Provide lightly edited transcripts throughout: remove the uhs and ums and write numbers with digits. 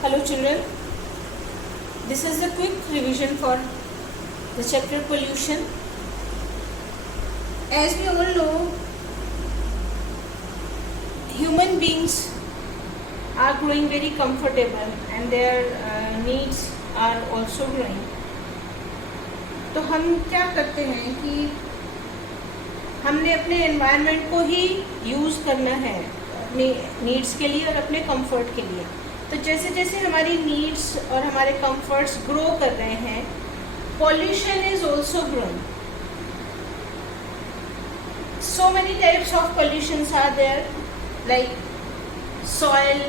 Hello children, this is a quick revision for the chapter pollution. As we all know, human beings are growing very comfortable and their needs are also growing. तो हम क्या करते हैं कि हमने अपने environment को ही use करना है अपने नीड्स के लिए और अपने कंफर्ट के लिए. तो जैसे जैसे हमारी नीड्स और हमारे कंफर्ट्स ग्रो कर रहे हैं, pollution is also growing. So many types of pollutions are there, like soil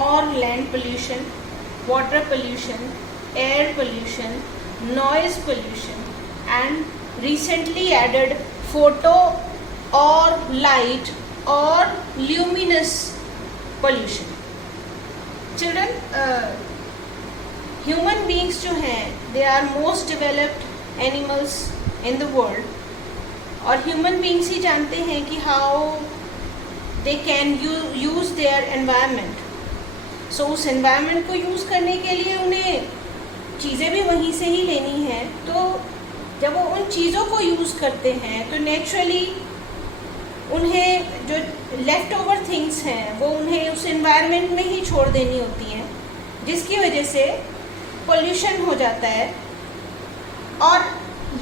or land pollution, water pollution, air pollution, noise pollution, and recently added photo or light or luminous pollution. Children, human beings जो हैं, they are most developed animals in the world. और human beings ही जानते हैं कि how they can use their environment. So उस environment को use करने के लिए उन्हें चीज़ें भी वहीं से ही लेनी है. तो जब वो उन चीज़ों को यूज़ करते हैं तो नेचुरली उन्हें जो लेफ्ट ओवर थिंग्स हैं वो उन्हें उस एनवायरनमेंट में ही छोड़ देनी होती हैं, जिसकी वजह से पोल्यूशन हो जाता है. और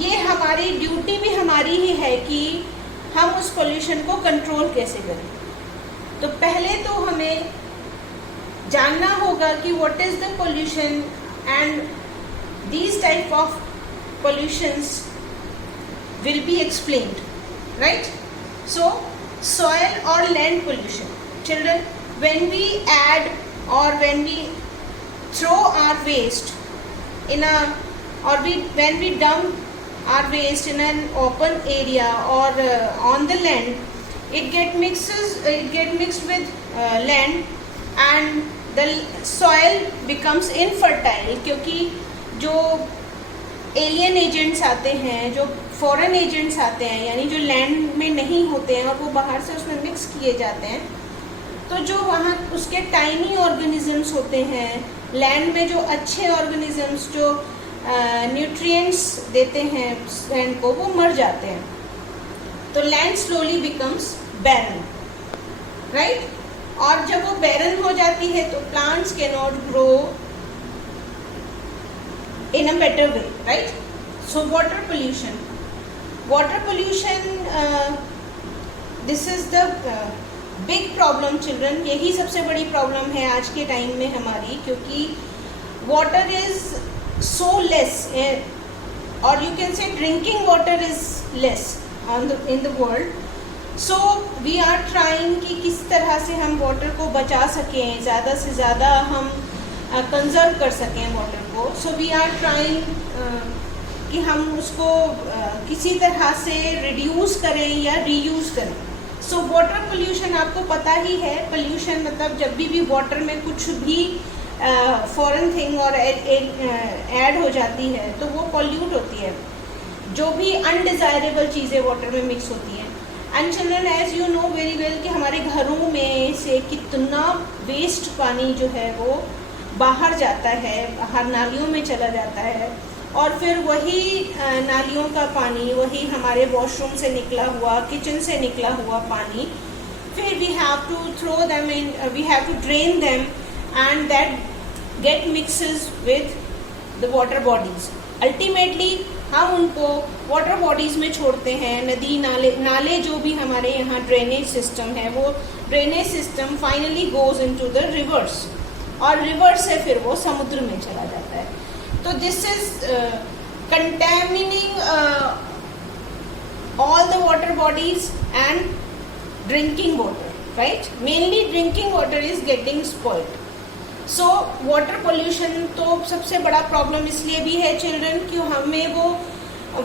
ये हमारी ड्यूटी भी हमारी ही है कि हम उस पोल्यूशन को कंट्रोल कैसे करें. तो पहले तो हमें जानना होगा कि what is the pollution and these type of pollutions will be explained, right. So soil or land pollution. Children, when we add or when we throw our waste in a when we dump our waste in an open area or on the land, it get mixed with land and the soil becomes infertile, क्योंकि जो alien agents आते हैं, जो foreign agents आते हैं, यानी जो land में नहीं होते हैं और वो बाहर से उसमें मिक्स किए जाते हैं, तो जो वहाँ उसके टाइनी ऑर्गेनिजम्स होते हैं लैंड में, जो अच्छे ऑर्गेनिजम्स जो न्यूट्रिएंट्स देते हैं लैंड को, वो मर जाते हैं. तो लैंड स्लोली बिकम्स बैरन, राइट. और जब वो बैरन हो जाती है तो plants can not grow in a better way, right. So water pollution, this is the big problem children. यही सबसे बड़ी प्रॉब्लम है आज के टाइम में हमारी, क्योंकि water is so less, or you can say drinking water is less in the world. So we are trying कि किस तरह से हम water को बचा सकें, ज़्यादा से ज़्यादा हम कंजर्व कर सकें वाटर को. सो वी आर ट्राइंग कि हम उसको किसी तरह से रिड्यूस करें या रीयूज़ करें. सो वाटर पोल्यूशन आपको पता ही है. पोल्यूशन मतलब जब भी वाटर में कुछ भी फॉरेन थिंग और ऐड हो जाती है तो वो पॉल्यूट होती है. जो भी अनडिज़ायरेबल चीज़ें वाटर में मिक्स होती हैं. And children, as you know very well कि हमारे घरों में से कितना वेस्ट पानी जो है वो बाहर जाता है, बाहर नालियों में चला जाता है, और फिर वही नालियों का पानी, वही हमारे वॉशरूम से निकला हुआ, किचन से निकला हुआ पानी, फिर we have to throw them in, we have to drain them and that get mixes with the water bodies. Ultimately हम उनको वाटर बॉडीज़ में छोड़ते हैं. नदी नाले जो भी हमारे यहाँ ड्रेनेज सिस्टम है, वो drainage system finally goes into the rivers, और रिवर से फिर वो समुद्र में चला जाता है. तो this is contaminating all the water bodies and drinking water, right. Mainly drinking water is getting spoiled. So water pollution तो सबसे बड़ा प्रॉब्लम इसलिए भी है चिल्ड्रन कि हमें वो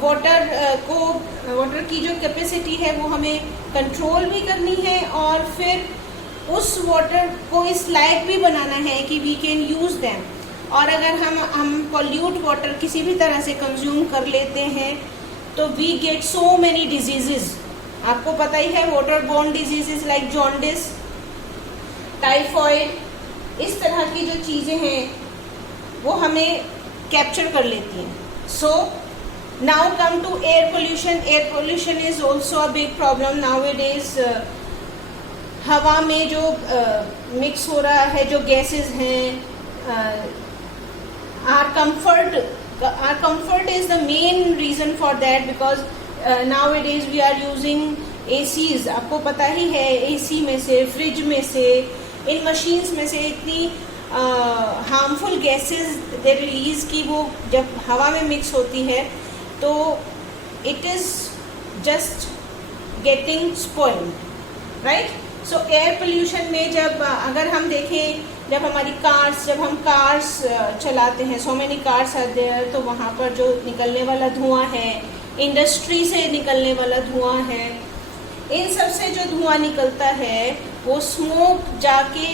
वाटर की जो कैपेसिटी है वो हमें कंट्रोल भी करनी है, और फिर उस वाटर को इस लायक भी बनाना है कि वी कैन यूज़ दैम. और अगर हम पॉल्यूट वाटर किसी भी तरह से कंज्यूम कर लेते हैं तो we get so many diseases. आपको पता ही है water borne diseases like jaundice, typhoid, इस तरह की जो चीज़ें हैं वो हमें कैप्चर कर लेती हैं. So now come to air pollution. Air pollution is also a big problem nowadays. हवा में जो मिक्स हो रहा है, जो गैसेस हैं, our comfort is the main reason for that, because nowadays we are using ACs. आपको पता ही है, AC में से, फ्रिज में से, इन मशीन्स में से इतनी हार्मफुल गैसेस दे रिलीज की वो जब हवा में मिक्स होती है तो it is just getting spoiled, right. So air pollution में जब अगर हम देखें, जब हम कार्स चलाते हैं, so many cars are there, तो वहाँ पर जो निकलने वाला धुआं है, इंडस्ट्री से निकलने वाला धुआं है, इन सब से जो धुआं निकलता है वो स्मोक जाके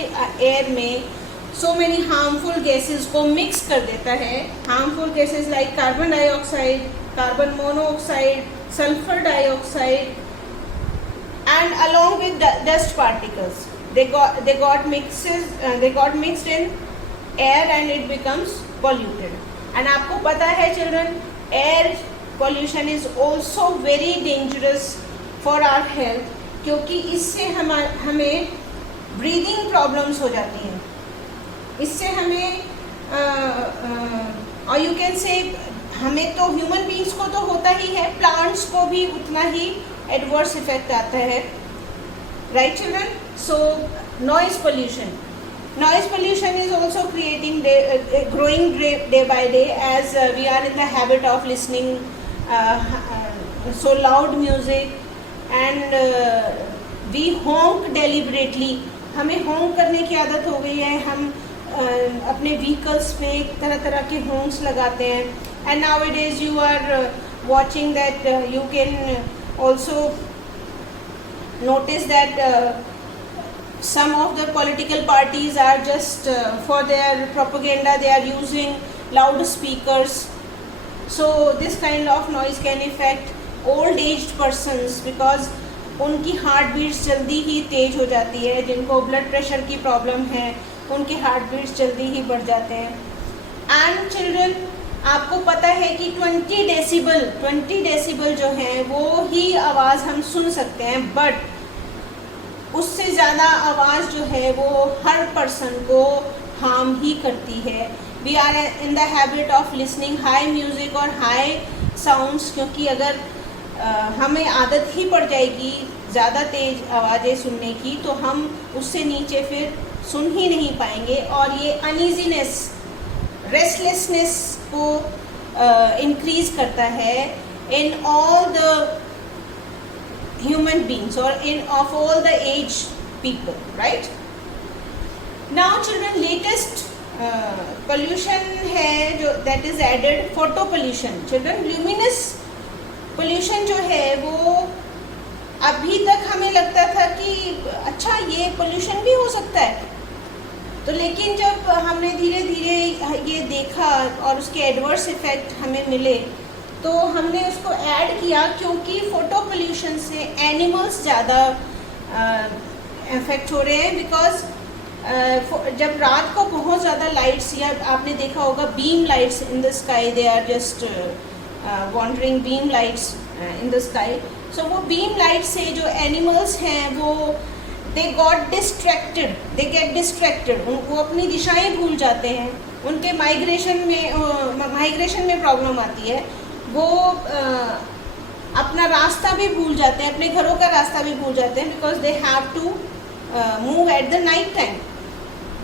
एयर में सो मेनी हार्मफुल गैसेस को मिक्स कर देता है. Harmful gases like carbon dioxide, carbon monoxide, sulphur dioxide, and along with dust particles they got mixed in air and it becomes polluted. And आपको पता है children, air pollution is also very dangerous for our health, क्योंकि इससे हमें breathing problems हो जाती हैं. इससे हमें और you can say हमें तो ह्यूमन बींग्स को तो होता ही है, प्लांट्स को भी उतना ही एडवर्स इफेक्ट आता है, right children. So noise pollution is also growing day by day as we are in the habit of listening so loud music and we honk deliberately. हमें होंक करने की आदत हो गई है, हम अपने व्हीकल्स में तरह तरह के होंक्स लगाते हैं. And nowadays you are watching that you can also notice that some of the political parties are just for their propaganda they are using loudspeakers. So this kind of noise can affect old aged persons because उनकी heart beats जल्दी ही तेज हो जाती है. जिनको blood pressure की problem है उनके heart beats जल्दी ही बढ़ जाते हैं. एंड चिल्ड्रन, आपको पता है कि 20 डेसिबल जो है वो ही आवाज़ हम सुन सकते हैं, बट उससे ज़्यादा आवाज़ जो है वो हर पर्सन को हार्म ही करती है. We are in the habit of listening high music और हाई साउंड्स, क्योंकि अगर हमें आदत ही पड़ जाएगी ज़्यादा तेज़ आवाज़ें सुनने की तो हम उससे नीचे फिर सुन ही नहीं पाएंगे, और ये अनईजीनेस, रेस्टलेसनेस को इंक्रीज करता है in all the human beings और in of all the age people, right. Now children, latest pollution है जो that is added, photo pollution. Children, luminous pollution जो है वो अभी तक हमें लगता था कि अच्छा ये पोल्यूशन भी हो सकता है, तो लेकिन जब हमने धीरे धीरे ये देखा और उसके एडवर्स इफ़ेक्ट हमें मिले तो हमने उसको ऐड किया, क्योंकि फ़ोटो पोल्यूशन से एनिमल्स ज़्यादा इफेक्ट हो रहे हैं. बिकॉज जब रात को बहुत ज़्यादा लाइट्स, या आपने देखा होगा beam lights in the sky, they are just wandering beam lights in the sky. So वो बीम लाइट से जो एनिमल्स हैं वो they get distracted, वो अपनी दिशाएं भूल जाते हैं, उनके माइग्रेशन में प्रॉब्लम आती है, वो अपना रास्ता भी भूल जाते हैं, अपने घरों का रास्ता भी भूल जाते हैं, because they have to move at the night time.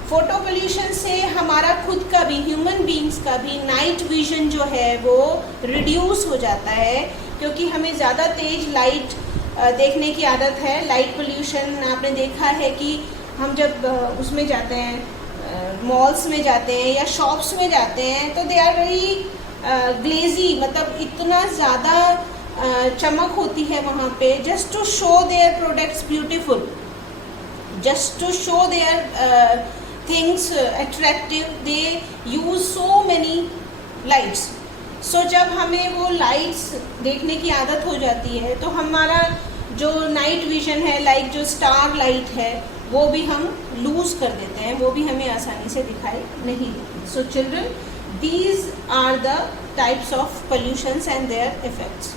Photo pollution से हमारा खुद का भी, ह्यूमन बींग्स का भी नाइट विजन जो है वो रिड्यूस हो जाता है, क्योंकि हमें ज़्यादा तेज लाइट देखने की आदत है. लाइट पोल्यूशन आपने देखा है कि हम जब उसमें जाते हैं, मॉल्स में जाते हैं या शॉप्स में जाते हैं, तो दे आर वेरी ग्लेजी, मतलब इतना ज़्यादा चमक होती है वहाँ पे, just to show their products beautiful, just to show their things attractive, they use so many lights. So जब हमें वो लाइट्स देखने की आदत हो जाती है तो हमारा जो नाइट विजन है, लाइक जो स्टार लाइट है, वो भी हम लूज कर देते हैं, वो भी हमें आसानी से दिखाई नहीं देती. So children, these are the types of pollutions and their effects.